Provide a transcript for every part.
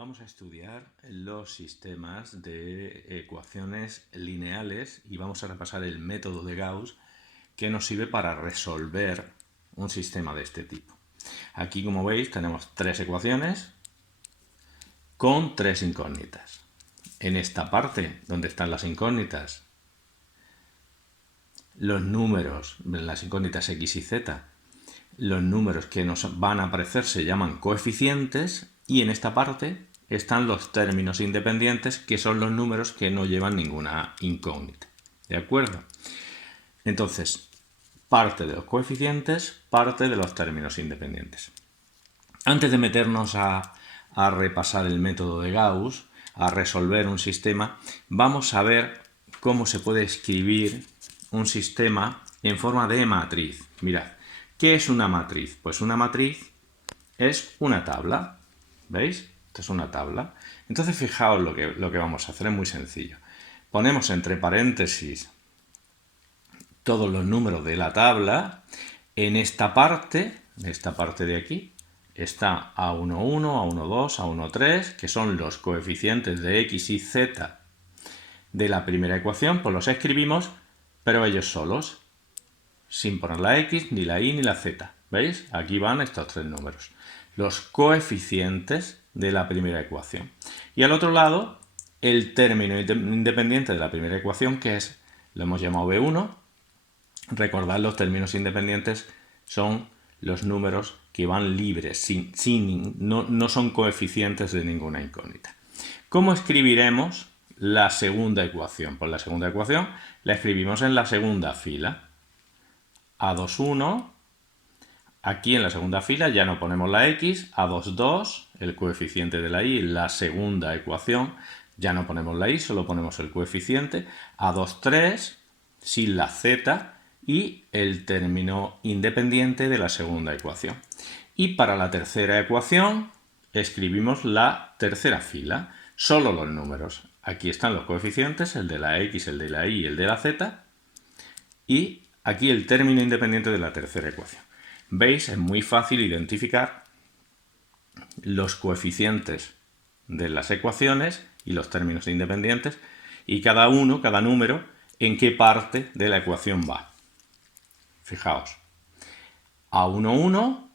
Vamos a estudiar los sistemas de ecuaciones lineales y vamos a repasar el método de Gauss que nos sirve para resolver un sistema de este tipo. Aquí, como veis, tenemos tres ecuaciones con tres incógnitas. En esta parte, donde están las incógnitas, los números, las incógnitas x y z, los números que nos van a aparecer se llaman coeficientes, y en esta parte están los términos independientes, que son los números que no llevan ninguna incógnita. ¿De acuerdo? Entonces, parte de los coeficientes, parte de los términos independientes. Antes de meternos a repasar el método de Gauss, a resolver un sistema, vamos a ver cómo se puede escribir un sistema en forma de matriz. Mirad, ¿qué es una matriz? Pues una matriz es una tabla. ¿Veis? Esta es una tabla. Entonces, fijaos lo que vamos a hacer, es muy sencillo. Ponemos entre paréntesis todos los números de la tabla. En esta parte de aquí, está A11, A12, A13, que son los coeficientes de x y z de la primera ecuación, pues los escribimos, pero ellos solos, sin poner la x, ni la y, ni la z. ¿Veis? Aquí van estos tres números. Los coeficientes de la primera ecuación. Y al otro lado, el término independiente de la primera ecuación, que es, lo hemos llamado B1. Recordad, los términos independientes son los números que van libres, no son coeficientes de ninguna incógnita. ¿Cómo escribiremos la segunda ecuación? Pues la segunda ecuación la escribimos en la segunda fila. A21, aquí en la segunda fila ya no ponemos la x, A22, el coeficiente de la y, la segunda ecuación, ya no ponemos la y, solo ponemos el coeficiente, A23, sin la z, y el término independiente de la segunda ecuación. Y para la tercera ecuación escribimos la tercera fila, solo los números. Aquí están los coeficientes, el de la x, el de la y y el de la z, y aquí el término independiente de la tercera ecuación. ¿Veis? Es muy fácil identificar los coeficientes de las ecuaciones y los términos independientes, y cada número, en qué parte de la ecuación va. Fijaos, A11,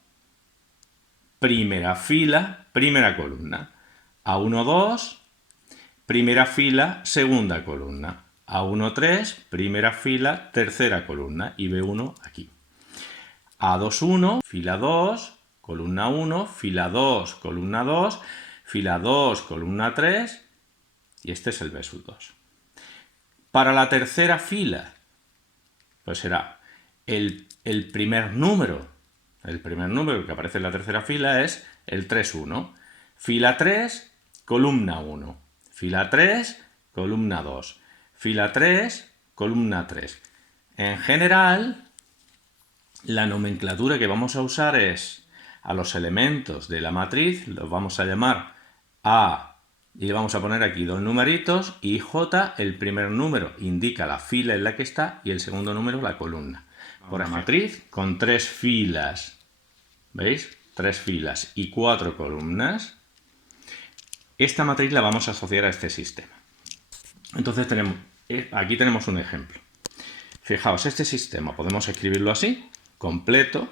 primera fila, primera columna. A12, primera fila, segunda columna. A13, primera fila, tercera columna. Y B1 aquí. A21, fila 2, columna 1, fila 2, columna 2, fila 2, columna 3, y este es el B sub 2. Para la tercera fila, pues será el primer número que aparece en la tercera fila es el 3,1. Fila 3, columna 1. Fila 3, columna 2. Fila 3, columna 3. En general, la nomenclatura que vamos a usar es a los elementos de la matriz, los vamos a llamar A, y le vamos a poner aquí dos numeritos, y J, el primer número indica la fila en la que está y el segundo número la columna. Por la matriz con tres filas, ¿veis? Tres filas y cuatro columnas. Esta matriz la vamos a asociar a este sistema. Entonces aquí tenemos un ejemplo. Fijaos, este sistema podemos escribirlo así, completo,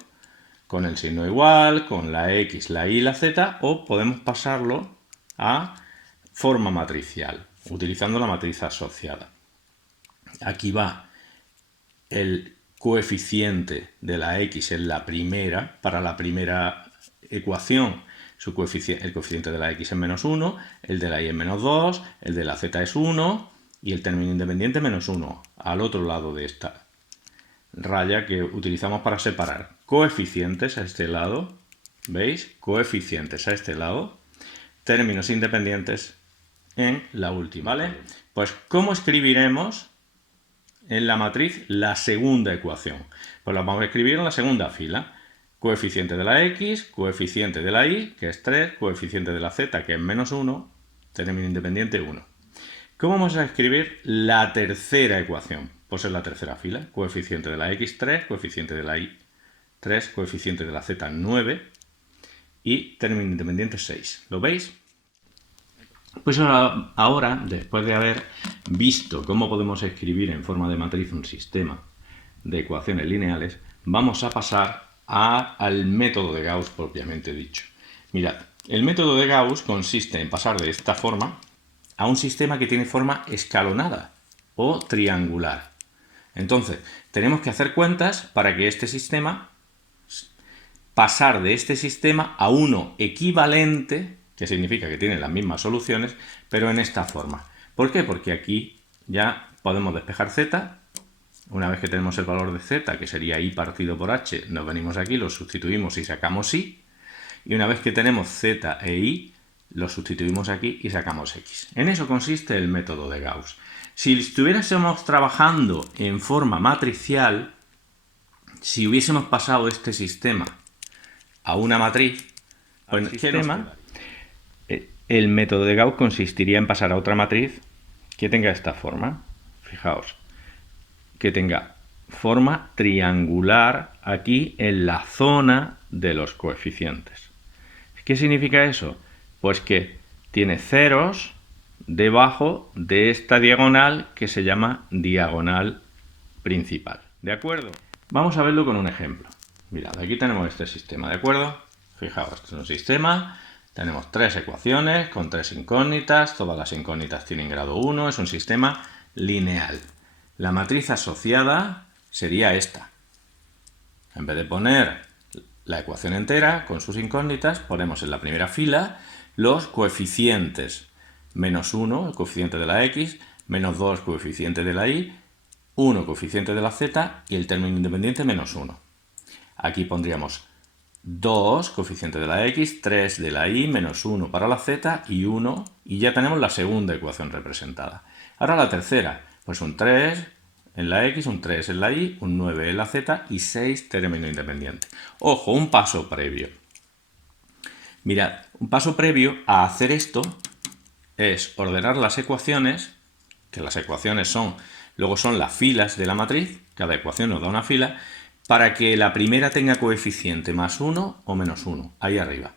con el signo igual, con la x, la y y la z, o podemos pasarlo a forma matricial, utilizando la matriz asociada. Aquí va el coeficiente de la x en la primera, para la primera ecuación, el coeficiente de la x es -1, el de la y es -2, el de la z es 1 y el término independiente -1, al otro lado de esta raya que utilizamos para separar coeficientes a este lado, ¿veis? Coeficientes a este lado, términos independientes en la última, ¿vale? Pues, ¿cómo escribiremos en la matriz la segunda ecuación? Pues la vamos a escribir en la segunda fila. Coeficiente de la x, coeficiente de la y, que es 3, coeficiente de la z, que es -1, término independiente 1. ¿Cómo vamos a escribir la tercera ecuación? Pues en la tercera fila. Coeficiente de la x 3, coeficiente de la y 3, coeficiente de la z 9 y término independiente 6. ¿Lo veis? Pues ahora, después de haber visto cómo podemos escribir en forma de matriz un sistema de ecuaciones lineales, vamos a pasar al método de Gauss propiamente dicho. Mirad, el método de Gauss consiste en pasar de esta forma a un sistema que tiene forma escalonada o triangular. Entonces, tenemos que hacer cuentas para que este sistema, pasar de este sistema a uno equivalente, que significa que tiene las mismas soluciones, pero en esta forma. ¿Por qué? Porque aquí ya podemos despejar z. Una vez que tenemos el valor de z, que sería i partido por h, nos venimos aquí, lo sustituimos y sacamos i. Y una vez que tenemos z e i, lo sustituimos aquí y sacamos x. En eso consiste el método de Gauss. Si estuviésemos trabajando en forma matricial, si hubiésemos pasado este sistema a una matriz, pues el método de Gauss consistiría en pasar a otra matriz que tenga esta forma. Fijaos, que tenga forma triangular aquí en la zona de los coeficientes. ¿Qué significa eso? Pues que tiene ceros debajo de esta diagonal que se llama diagonal principal. ¿De acuerdo? Vamos a verlo con un ejemplo. Mirad, aquí tenemos este sistema, ¿de acuerdo? Fijaos, este es un sistema, tenemos tres ecuaciones con tres incógnitas, todas las incógnitas tienen grado 1, es un sistema lineal. La matriz asociada sería esta. En vez de poner la ecuación entera con sus incógnitas, ponemos en la primera fila los coeficientes. Menos 1, el coeficiente de la x, menos 2, coeficiente de la y, 1, coeficiente de la z y el término independiente menos 1. Aquí pondríamos 2, coeficiente de la x, 3 de la y, menos 1 para la z y 1, y ya tenemos la segunda ecuación representada. Ahora la tercera, pues un 3 en la x, un 3 en la y, un 9 en la z y 6 término independiente. Ojo, un paso previo. Mirad, un paso previo a hacer esto es ordenar las ecuaciones, que las ecuaciones luego son las filas de la matriz, cada ecuación nos da una fila, para que la primera tenga coeficiente más 1 o menos 1, ahí arriba.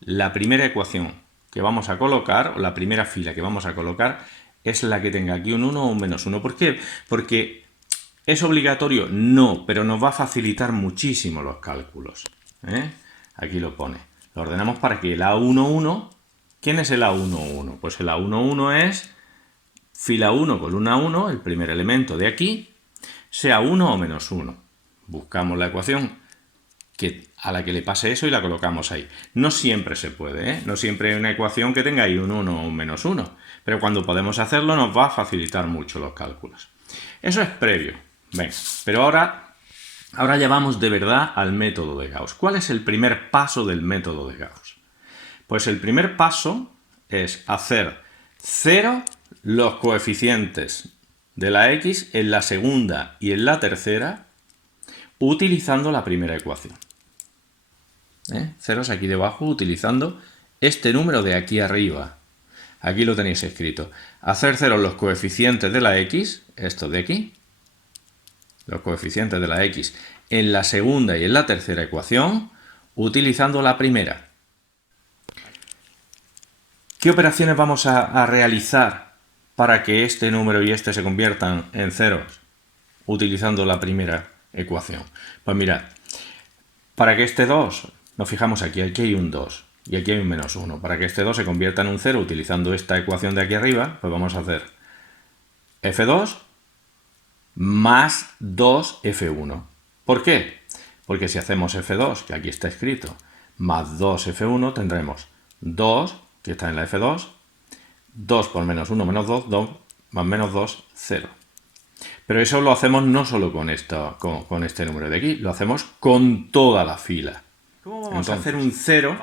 La primera ecuación que vamos a colocar, o la primera fila que vamos a colocar, es la que tenga aquí un 1 o un menos 1. ¿Por qué? Porque ¿es obligatorio? No, pero nos va a facilitar muchísimo los cálculos. Aquí lo pone. Lo ordenamos para que el A11, ¿quién es el A11? Pues el A11 es fila 1, columna 1, el primer elemento de aquí, sea 1 o menos 1. Buscamos la ecuación a la que le pase eso y la colocamos ahí. No siempre se puede, no siempre hay una ecuación que tenga ahí un 1 o un menos 1, pero cuando podemos hacerlo nos va a facilitar mucho los cálculos. Eso es previo. Venga, pero ahora ya vamos de verdad al método de Gauss. ¿Cuál es el primer paso del método de Gauss? Pues el primer paso es hacer 0 los coeficientes de la x en la segunda y en la tercera utilizando la primera ecuación. Ceros aquí debajo utilizando este número de aquí arriba. Aquí lo tenéis escrito. Hacer 0 los coeficientes de la x, esto de aquí, los coeficientes de la x en la segunda y en la tercera ecuación, utilizando la primera. ¿Qué operaciones vamos a realizar para que este número y este se conviertan en ceros? Utilizando la primera ecuación. Pues mirad, para que este 2, nos fijamos aquí hay un 2 y aquí hay un menos 1. Para que este 2 se convierta en un 0 utilizando esta ecuación de aquí arriba, pues vamos a hacer f2 más 2f1. ¿Por qué? Porque si hacemos f2, que aquí está escrito, más 2f1, tendremos 2, que está en la f2, 2 por menos 1 menos 2, 2 más menos 2, 0. Pero eso lo hacemos no solo con este número de aquí, lo hacemos con toda la fila. ¿Cómo vamos a hacer un 0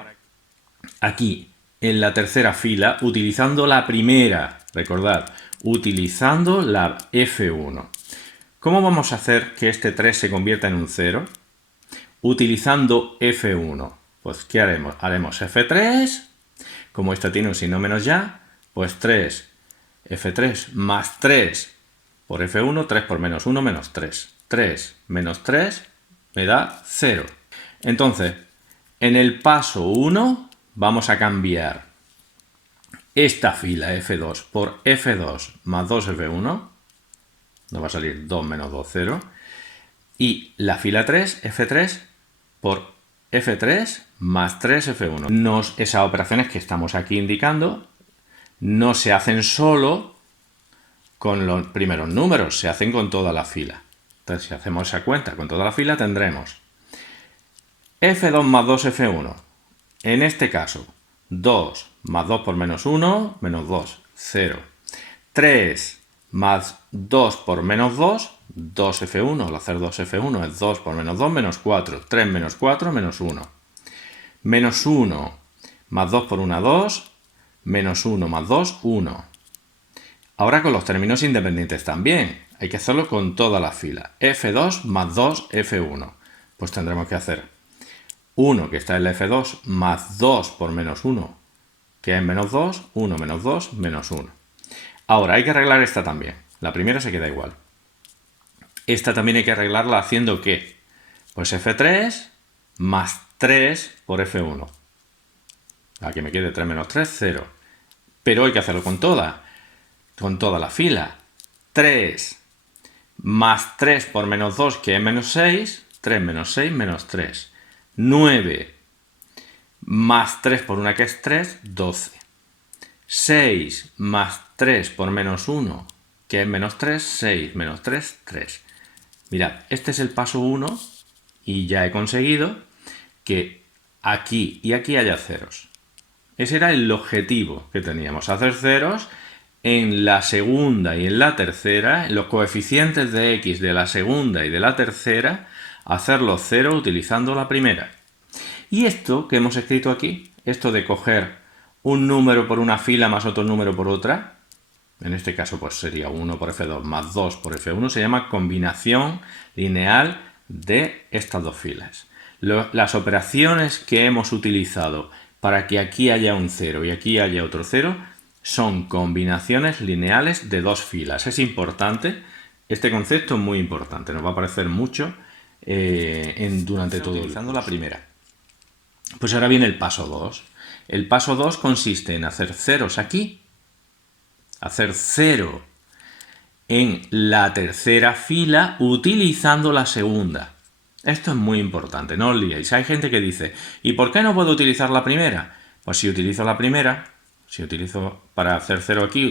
aquí en la tercera fila utilizando la primera? Recordad, utilizando la F1. ¿Cómo vamos a hacer que este 3 se convierta en un 0? Utilizando F1. Pues, ¿qué haremos? Haremos F3, como esta tiene un signo menos ya, pues 3, F3 más 3 por F1, 3 por menos 1, menos 3. 3 menos 3 me da 0. Entonces, en el paso 1 vamos a cambiar esta fila F2 por F2 más 2F1, nos va a salir 2 menos 2, 0. Y la fila 3, F3 por F3 más 3F1. Esas operaciones que estamos aquí indicando no se hacen solo con los primeros números, se hacen con toda la fila. Entonces, si hacemos esa cuenta con toda la fila, tendremos F2 más 2F1. En este caso, 2 más 2 por menos 1, menos 2, 0. 3 más 2 por menos 2, 2F1. Al hacer 2F1 es 2 por menos 2, menos 4. 3 menos 4, menos 1. Menos 1 más 2 por 1, 2. Menos 1 más 2, 1. Ahora con los términos independientes también. Hay que hacerlo con toda la fila. F2 más 2, F1. Pues tendremos que hacer 1, que está en la F2, más 2 por menos 1, que es menos 2, 1 menos 2, menos 1. Ahora, hay que arreglar esta también. La primera se queda igual. Esta también hay que arreglarla haciendo ¿qué? Pues F3 más 3 por F1. Aquí me quede 3 menos 3, 0. Pero hay que hacerlo con toda la fila. 3 más 3 por menos 2, que es menos 6. 3 menos 6, menos 3. 9 más 3 por 1, que es 3, 12. 6 más 3 por menos 1, que es menos 3, 6, menos 3, 3. Mirad, este es el paso 1 y ya he conseguido que aquí y aquí haya ceros. Ese era el objetivo que teníamos, hacer ceros en la segunda y en la tercera, en los coeficientes de x de la segunda y de la tercera, hacerlos cero utilizando la primera. Y esto que hemos escrito aquí, esto de coger un número por una fila más otro número por otra, en este caso pues sería 1 por F2 más 2 por F1, se llama combinación lineal de estas dos filas. Las operaciones que hemos utilizado para que aquí haya un 0 y aquí haya otro 0 son combinaciones lineales de dos filas. Es importante, este concepto es muy importante, nos va a aparecer mucho durante todo utilizando la primera. Pues ahora viene el paso 2. El paso 2 consiste en hacer ceros aquí, hacer 0 en la tercera fila utilizando la segunda. Esto es muy importante, no os liéis. Hay gente que dice, ¿y por qué no puedo utilizar la primera? Pues si utilizo la primera, para hacer 0 aquí,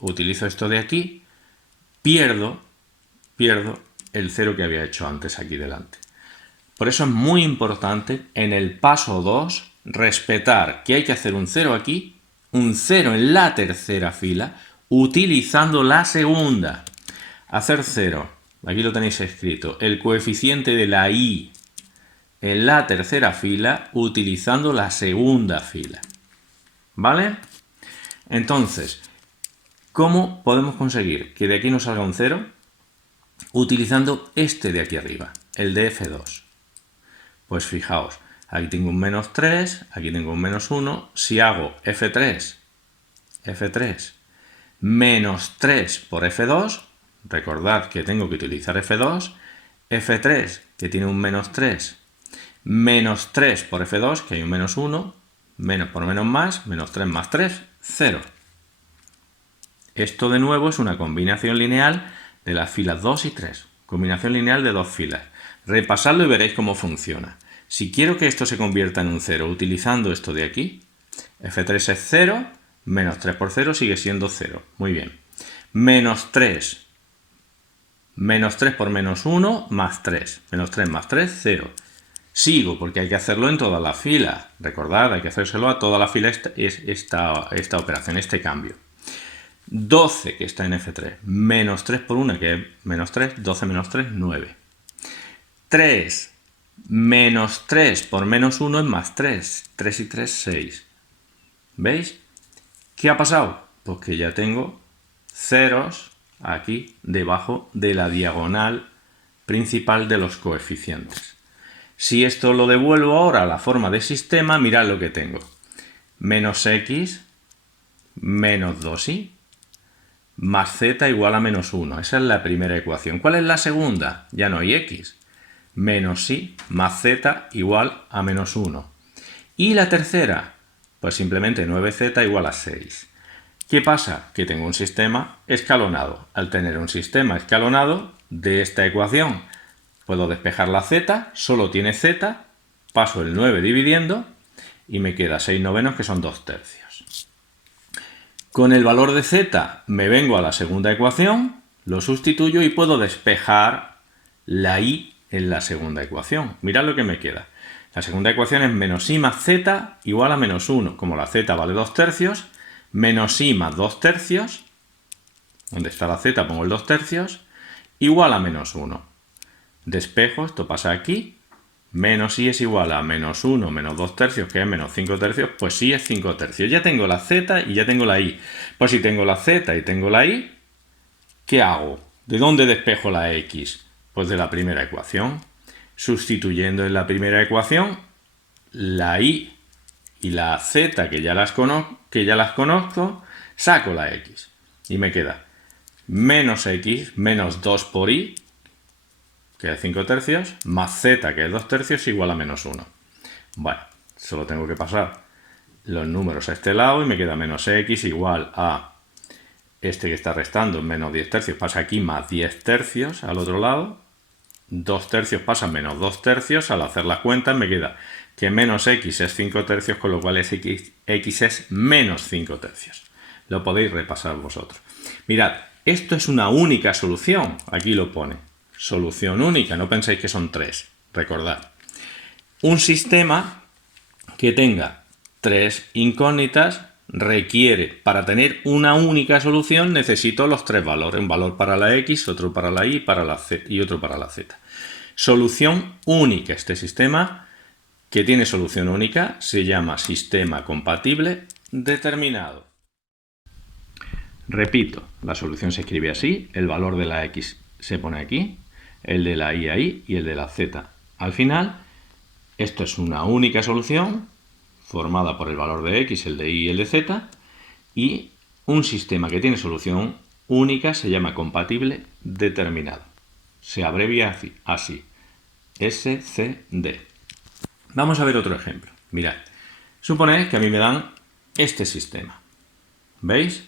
utilizo esto de aquí, pierdo el 0 que había hecho antes aquí delante. Por eso es muy importante en el paso 2 respetar que hay que hacer un 0 aquí, un 0 en la tercera fila, utilizando la segunda. Hacer 0, aquí lo tenéis escrito, el coeficiente de la i en la tercera fila, utilizando la segunda fila. ¿Vale? Entonces, ¿cómo podemos conseguir que de aquí nos salga un 0? Utilizando este de aquí arriba, el de F2. Pues fijaos, aquí tengo un menos 3, aquí tengo un menos 1. Si hago F3 menos 3 por F2, recordad que tengo que utilizar F2, F3 que tiene un menos 3, menos 3 por F2, que hay un menos 1, menos por menos más, menos 3 más 3, 0. Esto de nuevo es una combinación lineal de las filas 2 y 3. Combinación lineal de dos filas. Repasadlo y veréis cómo funciona. Si quiero que esto se convierta en un 0 utilizando esto de aquí, F3 es 0, menos 3 por 0 sigue siendo 0. Muy bien. Menos 3 por menos 1, más 3. Menos 3 más 3, 0. Sigo porque hay que hacerlo en todas las filas. Recordad, hay que hacérselo a toda la fila esta operación, este cambio. 12 que está en F3, menos 3 por 1 que es menos 3, 12 menos 3, 9. 3 menos 3 por menos 1 es más 3, 3 y 3, 6. ¿Veis? ¿Qué ha pasado? Pues que ya tengo ceros aquí debajo de la diagonal principal de los coeficientes. Si esto lo devuelvo ahora a la forma de sistema, mirad lo que tengo. Menos x menos 2y más z igual a menos 1. Esa es la primera ecuación. ¿Cuál es la segunda? Ya no hay x. Menos y más z igual a menos 1. ¿Y la tercera? Pues simplemente 9z igual a 6. ¿Qué pasa? Que tengo un sistema escalonado. Al tener un sistema escalonado de esta ecuación, puedo despejar la z, solo tiene z, paso el 9 dividiendo y me queda 6/9, que son 2/3. Con el valor de z me vengo a la segunda ecuación, lo sustituyo y puedo despejar la y en la segunda ecuación. Mirad lo que me queda. La segunda ecuación es menos i más z igual a menos 1. Como la z vale 2/3, menos i más 2/3, donde está la z pongo el 2/3, igual a menos 1. Despejo, esto pasa aquí, menos i es igual a menos 1 menos 2/3, que es menos 5/3, pues sí es 5/3. Ya tengo la z y ya tengo la i. Pues si tengo la z y tengo la i, ¿qué hago? ¿De dónde despejo la x? Pues de la primera ecuación. Sustituyendo en la primera ecuación la i y la z, que ya las conozco, saco la x. Y me queda menos x, menos 2 por i, que es 5/3, más z, que es 2/3, igual a menos 1. Bueno, solo tengo que pasar los números a este lado y me queda menos x igual a este que está restando, menos 10/3, pasa aquí más 10/3 al otro lado. 2/3 pasa menos 2/3, al hacer las cuentas me queda que menos x es 5/3, con lo cual x es menos 5/3. Lo podéis repasar vosotros. Mirad, esto es una única solución, aquí lo pone. Solución única, no penséis que son 3, recordad. Un sistema que tenga 3 incógnitas requiere, para tener una única solución, necesito los 3 valores. Un valor para la x, otro para la y, para la z, y otro para la z. Solución única. Este sistema que tiene solución única se llama sistema compatible determinado. Repito, la solución se escribe así, el valor de la x se pone aquí, el de la y ahí y el de la z al final. Esto es una única solución formada por el valor de x, el de y y el de z, y un sistema que tiene solución única se llama compatible determinado. Se abrevia así, SCD. Vamos a ver otro ejemplo. Mirad, suponed que a mí me dan este sistema. ¿Veis?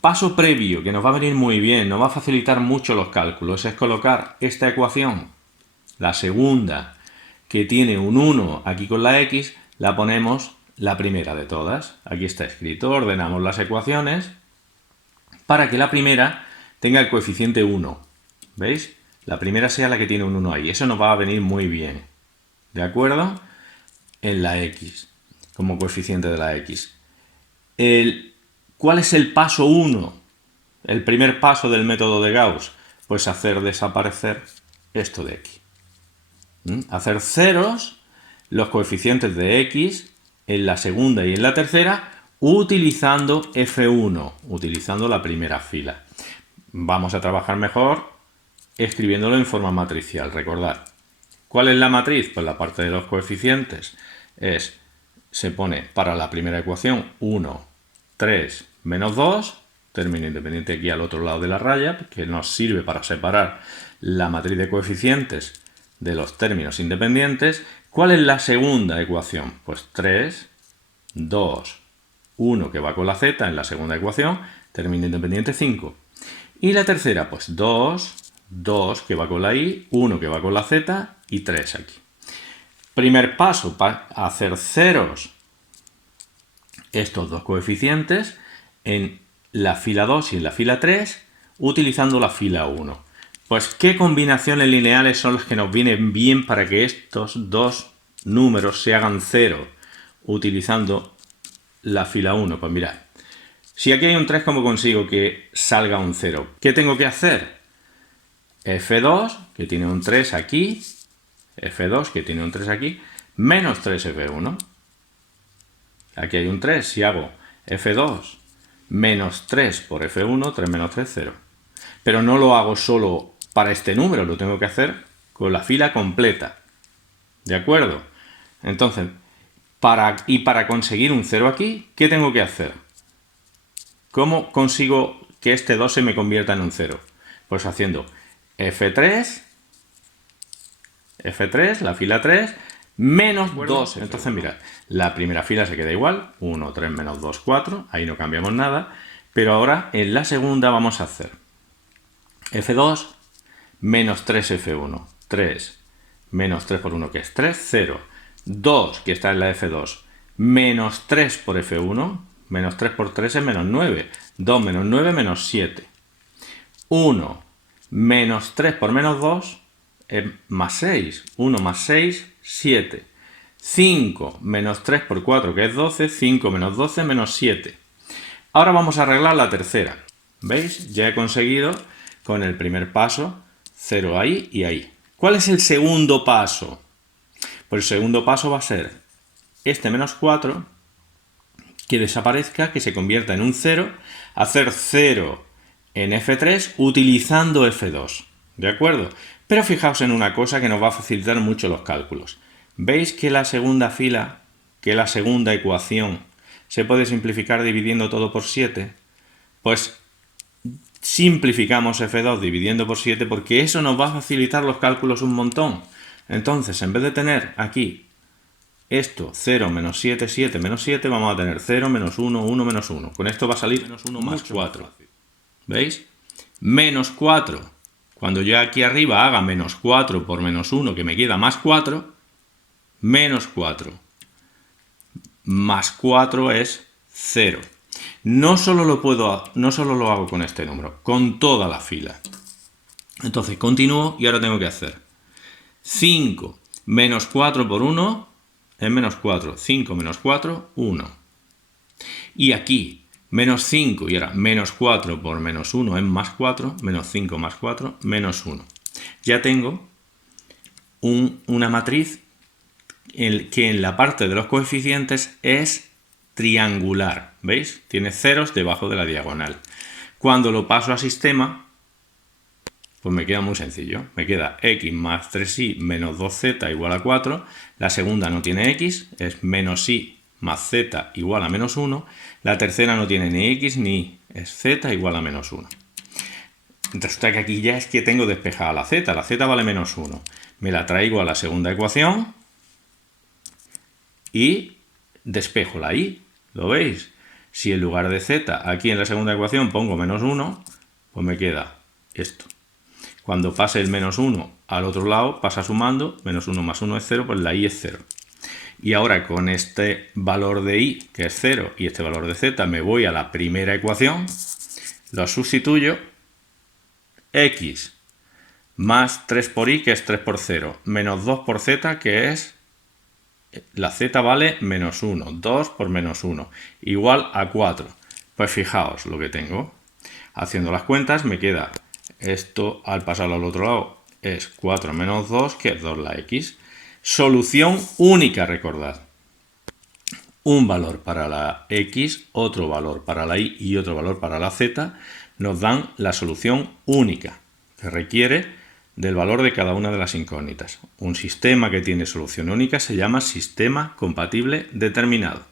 Paso previo, que nos va a venir muy bien, nos va a facilitar mucho los cálculos, es colocar esta ecuación, la segunda, que tiene un 1 aquí con la x, la ponemos la primera de todas. Aquí está escrito, ordenamos las ecuaciones para que la primera tenga el coeficiente 1. ¿Veis? La primera sea la que tiene un 1 ahí. Eso nos va a venir muy bien. ¿De acuerdo? En la x, como coeficiente de la x. ¿Cuál es el paso 1? El primer paso del método de Gauss. Pues hacer desaparecer esto de aquí. Hacer ceros los coeficientes de x en la segunda y en la tercera utilizando F1, utilizando la primera fila. Vamos a trabajar mejor escribiéndolo en forma matricial. Recordad, ¿cuál es la matriz? Pues la parte de los coeficientes se pone para la primera ecuación 1, 3, menos 2, término independiente aquí al otro lado de la raya, que nos sirve para separar la matriz de coeficientes de los términos independientes. ¿Cuál es la segunda ecuación? Pues 3, 2, 1 que va con la z en la segunda ecuación, término independiente 5. Y la tercera, pues 2, 2 que va con la y, 1 que va con la z y 3 aquí. Primer paso para hacer ceros estos dos coeficientes en la fila 2 y en la fila 3 utilizando la fila 1. Pues, ¿qué combinaciones lineales son las que nos vienen bien para que estos dos números se hagan cero utilizando la fila 1? Pues mirad, si aquí hay un 3, ¿cómo consigo que salga un 0? ¿Qué tengo que hacer? F2, que tiene un 3 aquí, F2, que tiene un 3 aquí, menos 3F1. Aquí hay un 3, si hago F2 menos 3 por F1, 3 menos 3, 0. Pero no lo hago solo para este número, lo tengo que hacer con la fila completa. ¿De acuerdo? Entonces, para conseguir un 0 aquí, ¿qué tengo que hacer? ¿Cómo consigo que este 2 se me convierta en un 0? Pues haciendo F3, la fila 3, menos 2. Entonces, mirad, la primera fila se queda igual, 1, 3, menos 2, 4, ahí no cambiamos nada. Pero ahora en la segunda vamos a hacer f2 menos 3f1. 3 menos 3 por 1, que es 3, 0. 2, que está en la f2, menos 3 por f1. Menos 3 por 3 es menos 9. 2 menos 9, menos 7. 1 menos 3 por menos 2 es más 6. 1 más 6, 7. 5 menos 3 por 4, que es 12. 5 menos 12, menos 7. Ahora vamos a arreglar la tercera. ¿Veis? Ya he conseguido con el primer paso 0 ahí y ahí. ¿Cuál es el segundo paso? Pues el segundo paso va a ser este menos 4, que desaparezca, que se convierta en un 0, hacer 0 en f3 utilizando f2. ¿De acuerdo? Pero fijaos en una cosa que nos va a facilitar mucho los cálculos. ¿Veis que la segunda fila, que la segunda ecuación, se puede simplificar dividiendo todo por 7? Pues simplificamos f2 dividiendo por 7 porque eso nos va a facilitar los cálculos un montón. Entonces, en vez de tener aquí esto, 0, menos 7, 7, menos 7, vamos a tener 0, menos 1, 1, menos 1. Con esto va a salir menos 1 más 4. ¿Veis? Menos 4. Cuando yo aquí arriba haga menos 4 por menos 1, que me queda más 4, menos 4 más 4 es 0. No solo lo hago con este número, con toda la fila. Entonces continúo y ahora tengo que hacer 5 menos 4 por 1 es menos 4. 5 menos 4, 1. Y aquí menos 5 y ahora menos 4 por menos 1 es más 4. Menos 5 más 4, menos 1. Ya tengo una matriz que en la parte de los coeficientes es triangular. ¿Veis? Tiene ceros debajo de la diagonal. Cuando lo paso a sistema, pues me queda muy sencillo. Me queda x más 3y menos 2z igual a 4. La segunda no tiene x, es menos y más z igual a menos 1. La tercera no tiene ni x ni y, es z igual a menos 1. Resulta que aquí ya es que tengo despejada la z. La z vale menos 1. Me la traigo a la segunda ecuación y despejo la y. ¿Lo veis? Si en lugar de z aquí en la segunda ecuación pongo menos 1, pues me queda esto. Cuando pase el menos 1 al otro lado, pasa sumando, menos 1 más 1 es 0, pues la y es 0. Y ahora con este valor de y, que es 0, y este valor de z, me voy a la primera ecuación, lo sustituyo, x más 3 por y, que es 3 por 0, menos 2 por z, que es, la z vale menos 1, 2 por menos 1, igual a 4. Pues fijaos lo que tengo. Haciendo las cuentas me queda esto, al pasarlo al otro lado, es 4 menos 2, que es 2 la x. Solución única, recordad. Un valor para la x, otro valor para la y otro valor para la z nos dan la solución única, que requiere del valor de cada una de las incógnitas. Un sistema que tiene solución única se llama sistema compatible determinado.